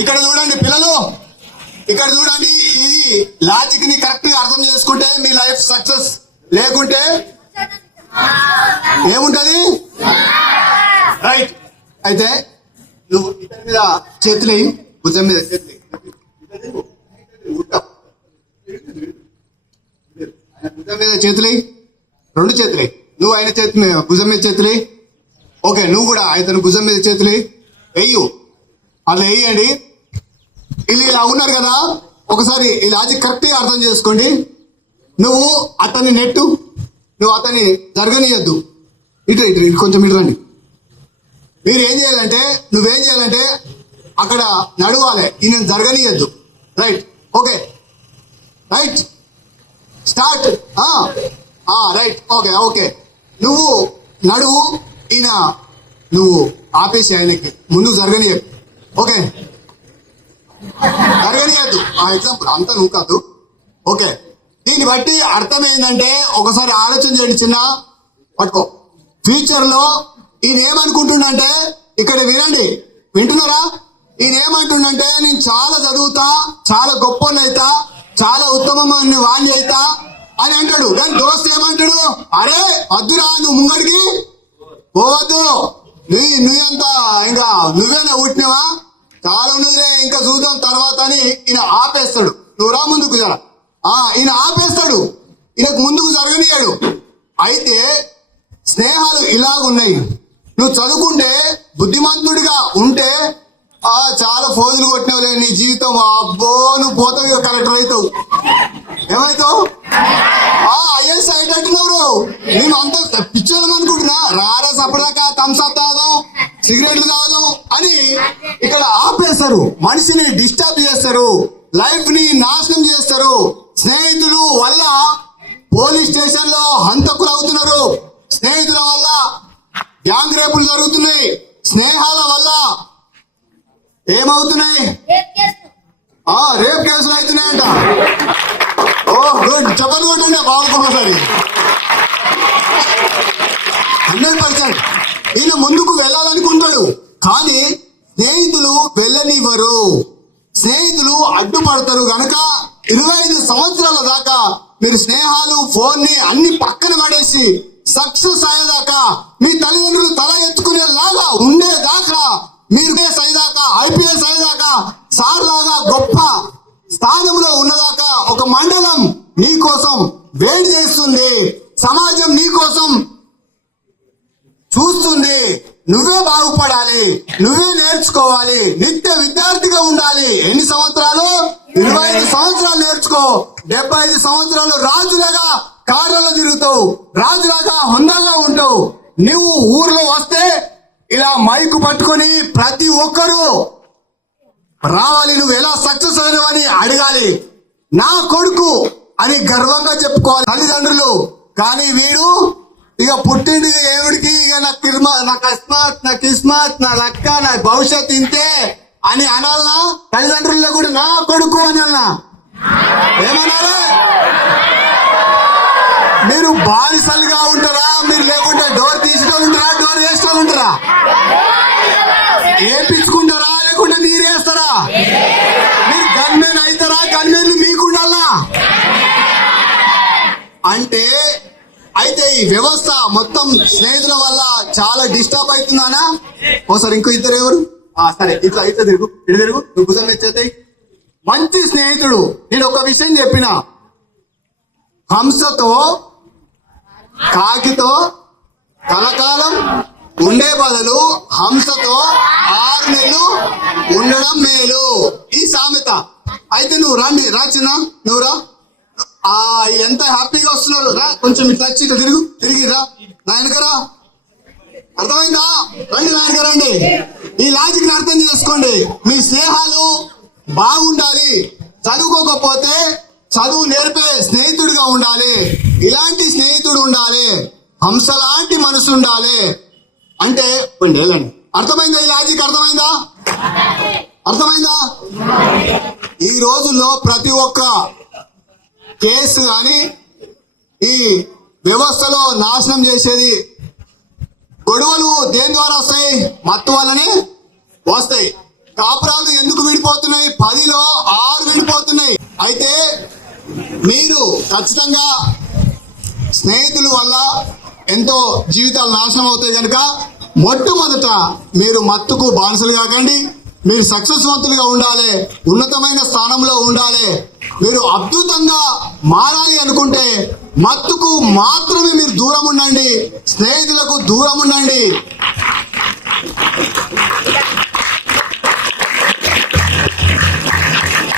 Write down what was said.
ఇక్కడ చూడండి పిల్లలు. ఇక్కడ చూడండి ఇది లాజిక్ని కరెక్ట్గా అర్థం చేసుకుంటే మీ లైఫ్ సక్సెస్ లేకుంటే ఏముంటది? రైట్ అయితే నువ్వు ఇతని మీద చేతులు భుజం మీద చేతులు భుజం మీద చేతులు రెండు చేతులు నువ్వు ఆయన చేతి భుజం మీద చేతులు ఓకే నువ్వు కూడా ఆయన భుజం మీద చేతులు వెయ్యు. అలా వేయండి. వీళ్ళు ఇలా ఉన్నారు కదా ఒకసారి ఈ లాజిక్ కరెక్ట్గా అర్థం చేసుకోండి. నువ్వు అతన్ని నెట్టు నువ్వు అతన్ని జరగనీయద్దు. ఇటు ఇటు ఇటు కొంచెం ఇటు రండి. మీరు ఏం చేయాలంటే నువ్వేం చేయాలంటే అక్కడ నడవాలి. ఈయన జరగనీయద్దు. Right okay right start right okay okay నువ్వు నడువు ఈయన నువ్వు ఆపేసి ఆయనకి ముందు జరగనీయ ఓకే. జరగనీయద్దు ఆ ఎగ్జాంపుల్ అంతా నువ్వు కాదు. ఓకే. దీన్ని బట్టి అర్థం ఏంటంటే ఒకసారి ఆలోచన చేయండి చిన్న. పట్టుకో. ఫ్యూచర్లో ఈయన ఏమనుకుంటుండంటే ఇక్కడ వినండి. వింటున్నారా? ఈయన ఏమంటుండంటే నేను చాలా చదువుతా చాలా గొప్ప అవుతా చాలా ఉత్తమమైన వాణ్ణి అవుతా అని అంటాడు. కానీ దోస్త్ ఏమంటాడు? అరే వద్దురా నువ్వు ముంగడికి. పోవద్దు. నువ్వెంత ఇంకా నువ్వేనా పుట్టినవా చాలా ఉన్నదిలే ఇంకా చూద్దాం తర్వాత అని ఈయన ఆపేస్తాడు. నువ్వు రా ముందుకు జర. ఆ ఈయన ఆపేస్తాడు. ఈయనకు ముందుకు జరగనియాడు అయితే స్నేహాలు ఇలాగున్నాయి. నువ్వు చదువుకుంటే బుద్ధిమంతుడిగా ఉంటే ఆ చాలా ఫోజులు కొట్టినవులే నీ జీవితం. అబ్బో నువ్వు పోతావు ఇక కలెక్టర్ అవుతావు. ఏమవుతావు? ఆ ఐఎస్ అయ్యేటట్టున్నారు నేను అంత పిచ్చోళ్ళం సపడాక థమ్స్అప్ తాగుదాం సిగరెట్లు తాగుదాం అని ఇక్కడ ఆపేస్తారు మనిషిని డిస్టర్బ్ చేస్తారు లైఫ్ని నాశనం చేస్తారు. స్నేహితులు వల్ల పోలీస్ స్టేషన్లో హంతకులు అవుతున్నారు. స్నేహితుల వల్ల గ్యాంగ్ రేపులు జరుగుతున్నాయి. స్నేహాల వల్ల ఏమవుతున్నాయి? ఆ రేప్ కేసులు అవుతున్నాయంట. ఓ గుడ్. చెప్పలు కొట్టుండే బాగుంటుంది హండ్రెడ్ పర్సెంట్. ఈయన ముందుకు వెళ్ళాలనుకుంటాడు. కానీ స్నేహితులు వెళ్ళనివ్వరు. స్నేహితులు అడ్డుపడతారు గనక ఇరవై ఐదు సంవత్సరాల దాకా మీరు స్నేహాలు ఫోన్ని అన్ని పక్కన పడేసి సక్సెస్ అయ్యేదాకా మీ తల్లిదండ్రులు తల ఎత్తుకునేలాగా ఉండేదాకా మీరు అయ్యేదాకా ఐపీఎస్ అయ్యేదాకా సార్ లాగా గొప్ప స్థానంలో ఉన్నదాకా ఒక మండలం నీ కోసం వేడి చేస్తుంది. సమాజం నీ కోసం చూస్తుంది. నువ్వే బాగుపడాలి. నువ్వే నేర్చుకోవాలి. నిత్య విద్యార్థిగా ఉండాలి. ఎన్ని సంవత్సరాలు? ఇరవై ఐదు సంవత్సరాలు నేర్చుకో. డెబ్బై ఐదు సంవత్సరాలు రాజులాగా కార్లలో తిరుగుతావు. రాజులాగా హుందాగా ఉంటావు. నువ్వు ఊర్లో వస్తే ఇలా మైకు పట్టుకొని ప్రతి ఒక్కరూ రావాలి నువ్వు ఎలా సక్సెస్ అయినవని అడగాలి. నా కొడుకు అని గర్వంగా చెప్పుకోవాలి తల్లిదండ్రులు. కానీ వీడు ఇక పుట్టిండి ఏవిడికి ఇక నా కిర్మ నా కస్మాత్ నా కిస్మత్ నా లక్క నా భవిష్యత్ ఇంతే అని అనాలనా? తల్లిదండ్రుల్లో కూడా నా కొడుకు అనాలనా? ఏమనాలి? మీరు బానిసలుగా ఉంటారా? మీరు లేకుంటే డోర్ తీసిన ఉంటారా? డోర్ వేసిన ఉంటారా? ఏపించుకుంటారా? లేకుంటే మీరు వేస్తారా మీరు గన్మెన్ అవుతారా? గన్మెన్లు మీకు ఉండాలా అంటే అయితే ఈ వ్యవస్థ మొత్తం స్నేహితుల వల్ల చాలా డిస్టర్బ్ అవుతుందానా ఓసారి ఇంకో ఇద్దరు ఎవరు? సరే ఇట్లా ఇట్లా తిరుగు ఇటు తిరుగు నువ్వు భుజం ఎత్తేతాయి మంచి స్నేహితుడు నేను ఒక విషయం చెప్పిన. హంసతో కాకితో కలకాలం ఉండే బదులు హంసతో ఆరు నెలలు ఉండడం మేలు. ఈ సామెత. అయితే నువ్వు రండి రా చిన్న నువ్వు రా ఎంత హ్యాపీగా వస్తున్నారు? రా కొంచెం ఇట్లా వచ్చి ఇట్లా తిరుగు తిరిగి రా. నా అర్థమైందా? రండి నా రండి. ఈ లాజిక్ని అర్థం చేసుకోండి. మీ స్నేహాలు బాగుండాలి. చదువుకోకపోతే చదువు నేర్పే స్నేహితుడిగా ఉండాలి. ఇలాంటి స్నేహితుడు ఉండాలి. హంస లాంటి మనసు ఉండాలి. అంటే కొన్ని వెళ్ళండి అర్థమైందా ఈ లాజిక్ అర్థమైందా? అర్థమైందా? ఈ రోజుల్లో ప్రతి ఒక్క కేసు కానీ ఈ వ్యవస్థలో నాశనం చేసేది గొడవలు దేని ద్వారా వస్తాయి? మత్తు వల్లనే వస్తాయి. కాపురాలు ఎందుకు విడిపోతున్నాయి? పదిలో ఆరు విడిపోతున్నాయి. అయితే మీరు ఖచ్చితంగా స్నేహితుల వల్ల ఎంతో జీవితాలు నాశనం అవుతాయి కనుక మొట్టమొదట మీరు మత్తుకు బానిసలు కాకండి మీరు సక్సెస్వంతులుగా ఉండాలి ఉన్నతమైన స్థానంలో ఉండాలి. మీరు అద్భుతంగా మారాలి అనుకుంటే మత్తుకు మాత్రమే మీరు దూరం ఉండండి స్నేహితులకు దూరం ఉండండి.